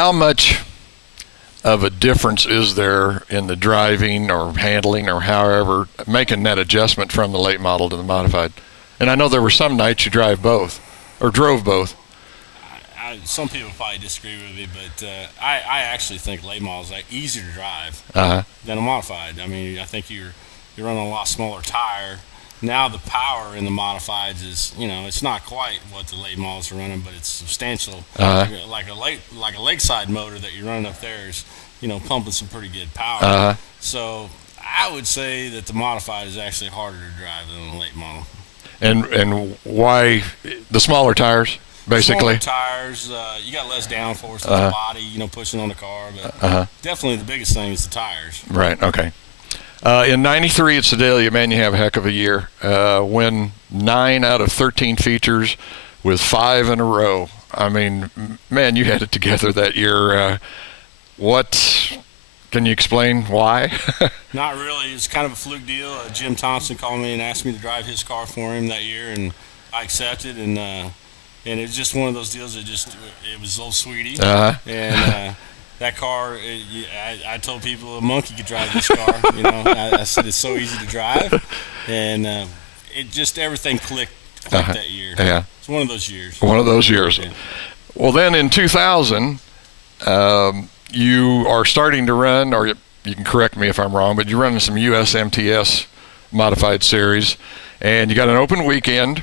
how much of a difference is there in the driving or handling or however making that adjustment from the late model to the modified? And I know there were some nights you drove both. Some people probably disagree with me, but I actually think late models are easier to drive than a modified. I mean, I think you're running a lot smaller tire. Now the power in the modifieds is, it's not quite what the late models are running, but it's substantial. Like a lakeside motor that you're running up there is, pumping some pretty good power. So I would say that the modified is actually harder to drive than the late model. And why the smaller tires? Basically, smaller tires, you got less downforce on the body, pushing on the car, but definitely the biggest thing is the tires. Right. Okay. In '93 at Sedalia, man, you have a heck of a year. Win 9 out of 13 features with 5 in a row. I mean, man, you had it together that year. What can you explain why? Not really. It's kind of a fluke deal. Jim Thompson called me and asked me to drive his car for him that year, and I accepted. And it was just one of those deals that it was old sweetie. And that car, I told people a monkey could drive this car. I said it's so easy to drive. And it just, everything clicked that year. Yeah. It's one of those years. One of those years. Yeah. Well, then in 2000, you are starting to run, or you can correct me if I'm wrong, but you're running some US MTS modified series. And you got an open weekend.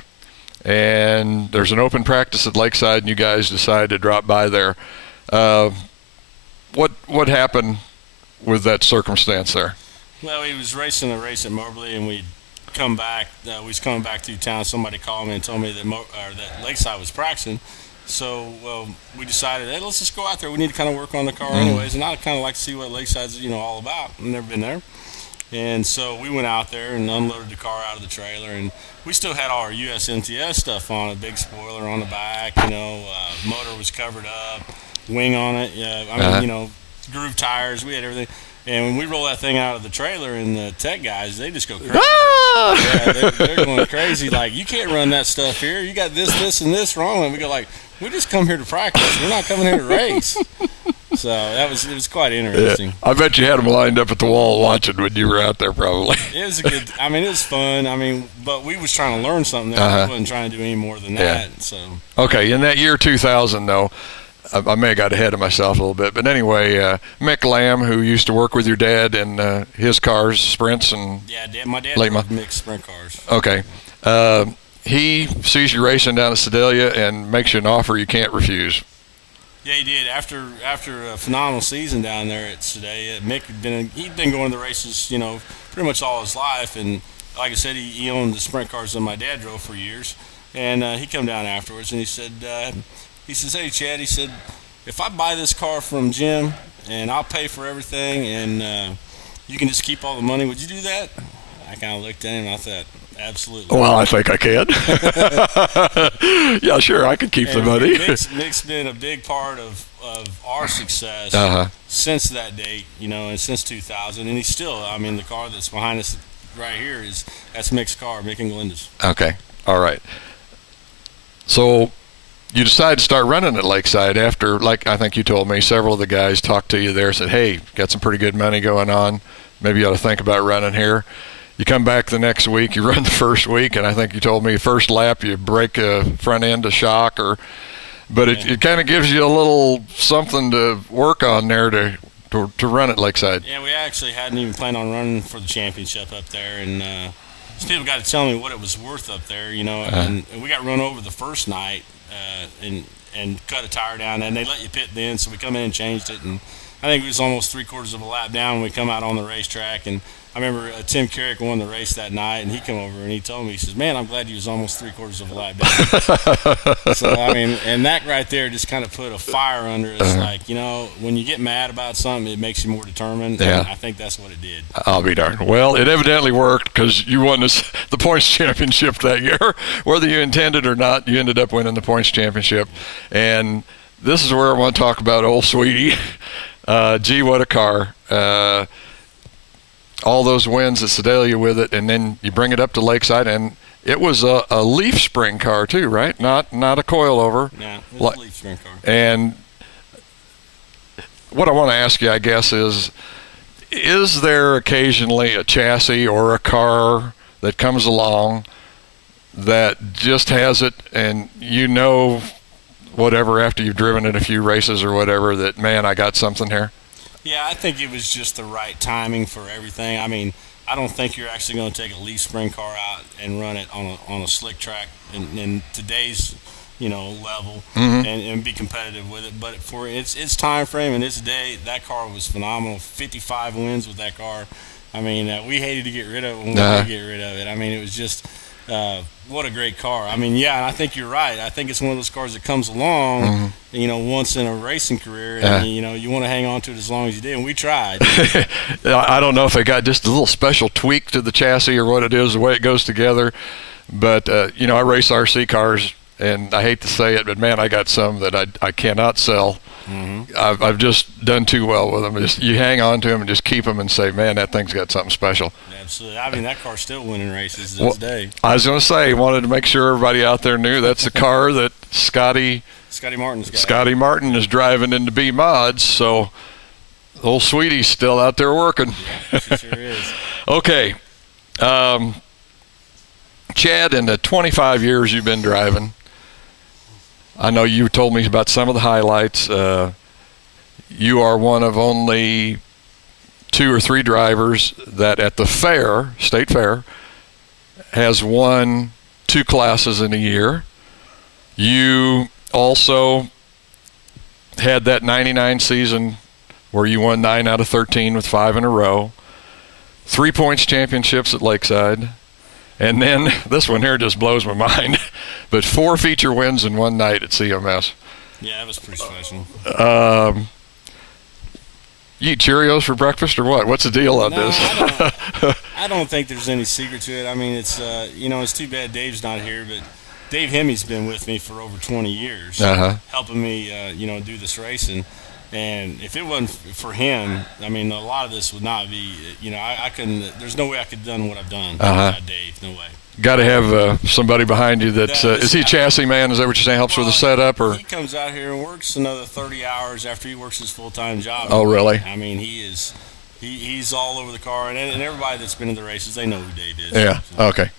And there's an open practice at Lakeside, and you guys decide to drop by there. What happened with that circumstance there? Well, he was racing a race at Moberly, and we'd come back. We was coming back through town. Somebody called me and told me that Lakeside was practicing. So we decided, hey, let's just go out there. We need to kind of work on the car anyways, and I'd kind of like to see what Lakeside's all about. I've never been there. And so we went out there and unloaded the car out of the trailer, and we still had all our US MTS stuff on, a big spoiler on the back, motor was covered up, wing on it, groove tires, we had everything. And when we roll that thing out of the trailer, and the tech guys, they just go crazy. Yeah, they're going crazy. Like, you can't run that stuff here. You got this, and this wrong. And we go like, we just come here to practice. We're not coming here to race. So it was quite interesting. Yeah. I bet you had them lined up at the wall watching when you were out there, probably. It was it was fun. But we was trying to learn something there. We wasn't trying to do any more than that. So. Okay, in that year 2000, though, I may have got ahead of myself a little bit, but anyway, Mick Lamb, who used to work with your dad in his cars, Sprints, and my dad drove Mick's Sprint cars. Okay, he sees you racing down at Sedalia and makes you an offer you can't refuse. Yeah, he did. After a phenomenal season down there at Sedalia, Mick he'd been going to the races, pretty much all his life, and like I said, he owned the Sprint cars that my dad drove for years, and he come down afterwards and he said. He says, hey, Chad, he said, if I buy this car from Jim and I'll pay for everything and you can just keep all the money, would you do that? I kind of looked at him and I thought, absolutely. Well, I think I can. Yeah, sure, I could keep the money. Mick's been a big part of our success since that date, and since 2000. And he's still, the car that's behind us right here, that's Mick's car, Mick and Glenda's. Okay, all right. So you decided to start running at Lakeside after, like I think you told me, several of the guys talked to you there, said, hey, got some pretty good money going on. Maybe you ought to think about running here. You come back the next week, you run the first week, and I think you told me first lap you break a front end to shock. But it kind of gives you a little something to work on there to run at Lakeside. Yeah, we actually hadn't even planned on running for the championship up there, and people got to tell me what it was worth up there, and we got run over the first night. And cut a tire down, and they let you pit then, so we come in and changed it, and I think it was almost 3/4 of a lap down when we come out on the racetrack. And I remember Tim Carrick won the race that night, and he come over and he told me, he says, man, I'm glad you was almost 3/4 of a lap down. So and that right there just kind of put a fire under us. Like, when you get mad about something, it makes you more determined. Yeah. And I think that's what it did. I'll be darned. Well, it evidently worked, because you won the points championship that year. Whether you intended or not, you ended up winning the points championship. And this is where I want to talk about old Sweetie. Gee, what a car. All those wins at Sedalia with it, and then you bring it up to Lakeside, and it was a leaf spring car too, right? Not a coilover. Yeah, it was a leaf spring car. And what I want to ask you, I guess, is there occasionally a chassis or a car that comes along that just has it, and whatever, after you've driven it a few races or whatever, that, man, I got something here? Yeah, I think it was just the right timing for everything. I mean, I don't think you're actually going to take a leaf spring car out and run it on a slick track in today's level, and be competitive with it. But for its time frame and its day, that car was phenomenal. 55 wins with that car. I mean, we hated to get rid of it when we had to get rid of it. I mean, it was just what a great car. I mean, yeah, and I think you're right. I think it's one of those cars that comes along, once in a racing career, and you want to hang on to it as long as you did, and we tried. I don't know if it got just a little special tweak to the chassis or what it is, the way it goes together, but I race RC cars, and I hate to say it, but man, I got some that I cannot sell. I've just done too well with them. You hang on to them and just keep them and say, man, that thing's got something special. Absolutely. I mean, that car's still winning races to this day. I was going to say, wanted to make sure everybody out there knew that's the car that Scotty Martin is driving into B Mods. So old Sweetie's still out there working. Yeah, she sure is. Okay. Chad, in the 25 years you've been driving, I know you told me about some of the highlights. You are one of only 2 or 3 drivers that at the fair, state fair, has won 2 classes in a year. You also had that 99 season where you won 9 out of 13 with 5 in a row. 3 points championships at Lakeside. And then this one here just blows my mind, but 4 feature wins in one night at CMS. Yeah, that was pretty special. You eat Cheerios for breakfast or what? What's the deal on this? I don't think there's any secret to it. I mean, it's it's too bad Dave's not here, but Dave Hemmy's been with me for over 20 years, helping me, do this racing. And if it wasn't for him, I mean, a lot of this would not be, I couldn't, there's no way I could have done what I've done without Dave, no way. Got to have somebody behind you that's, is he a chassis man? Is that what you're saying? Helps with the setup? Or? He comes out here and works another 30 hours after he works his full-time job. Oh, really? I mean, he's all over the car, and everybody that's been in the races, they know who Dave is. Yeah, so. Okay.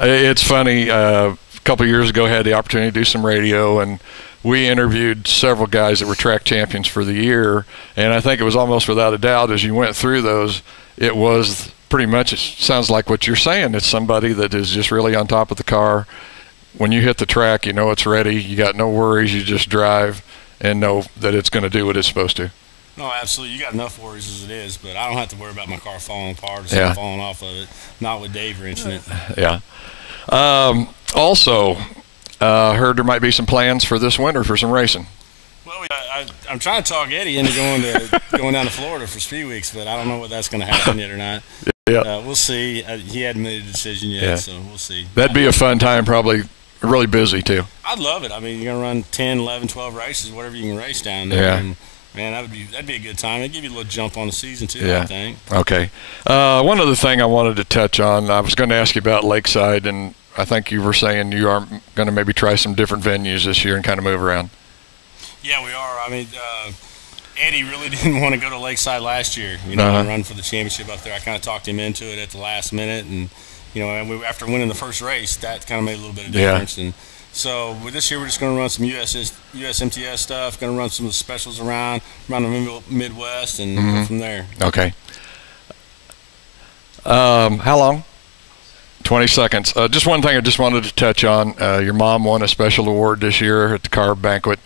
It's funny, a couple of years ago I had the opportunity to do some radio, and we interviewed several guys that were track champions for the year, and I think it was almost without a doubt as you went through those, it was pretty much, it sounds like what you're saying. It's somebody that is just really on top of the car. When you hit the track, you know it's ready. You got no worries. You just drive and know that it's going to do what it's supposed to. No, absolutely. You got enough worries as it is, but I don't have to worry about my car falling apart or something falling off of it. Not with Dave wrenching it. Yeah. Also, heard there might be some plans for this winter for some racing. Well, I'm trying to talk Eddie into going down to Florida for Speed Weeks, but I don't know whether that's going to happen yet or not. Yeah. We'll see. He hadn't made a decision yet, so we'll see. That'd be a fun time, probably really busy too. I'd love it. I mean, you're going to run 10, 11, 12 races, whatever you can race down there. Yeah. And, man, that'd be a good time. It'd give you a little jump on the season too, I think. Okay. One other thing I wanted to touch on, I was going to ask you about Lakeside, and I think you were saying you are going to maybe try some different venues this year and kind of move around. Yeah, we are. I mean, Eddie really didn't want to go to Lakeside last year, and run for the championship up there. I kind of talked him into it at the last minute, and after winning the first race, that kind of made a little bit of difference. And so with this year, we're just going to run some USMTS stuff, going to run some of the specials around the Midwest, and go from there. Okay. How long? 20 seconds. Just one thing I just wanted to touch on. Your mom won a special award this year at the car banquet.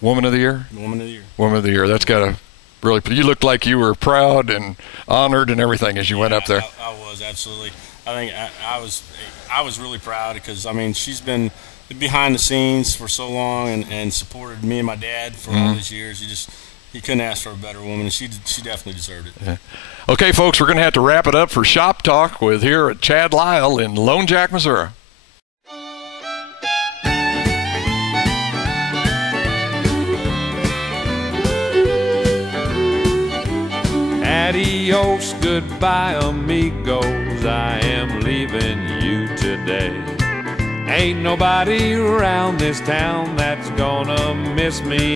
Woman of the Year? Woman of the Year. Woman of the Year. That's got to really, you looked like you were proud and honored and everything as you went up there. I was, absolutely. I think I was really proud because, I mean, she's been behind the scenes for so long and supported me and my dad for all these years. You couldn't ask for a better woman, and she definitely deserved it. Yeah. Okay, folks, we're going to have to wrap it up for Shop Talk with here at Chad Lyle in Lone Jack, Missouri. Adios, goodbye, amigos, I am leaving you today. Ain't nobody around this town that's gonna miss me.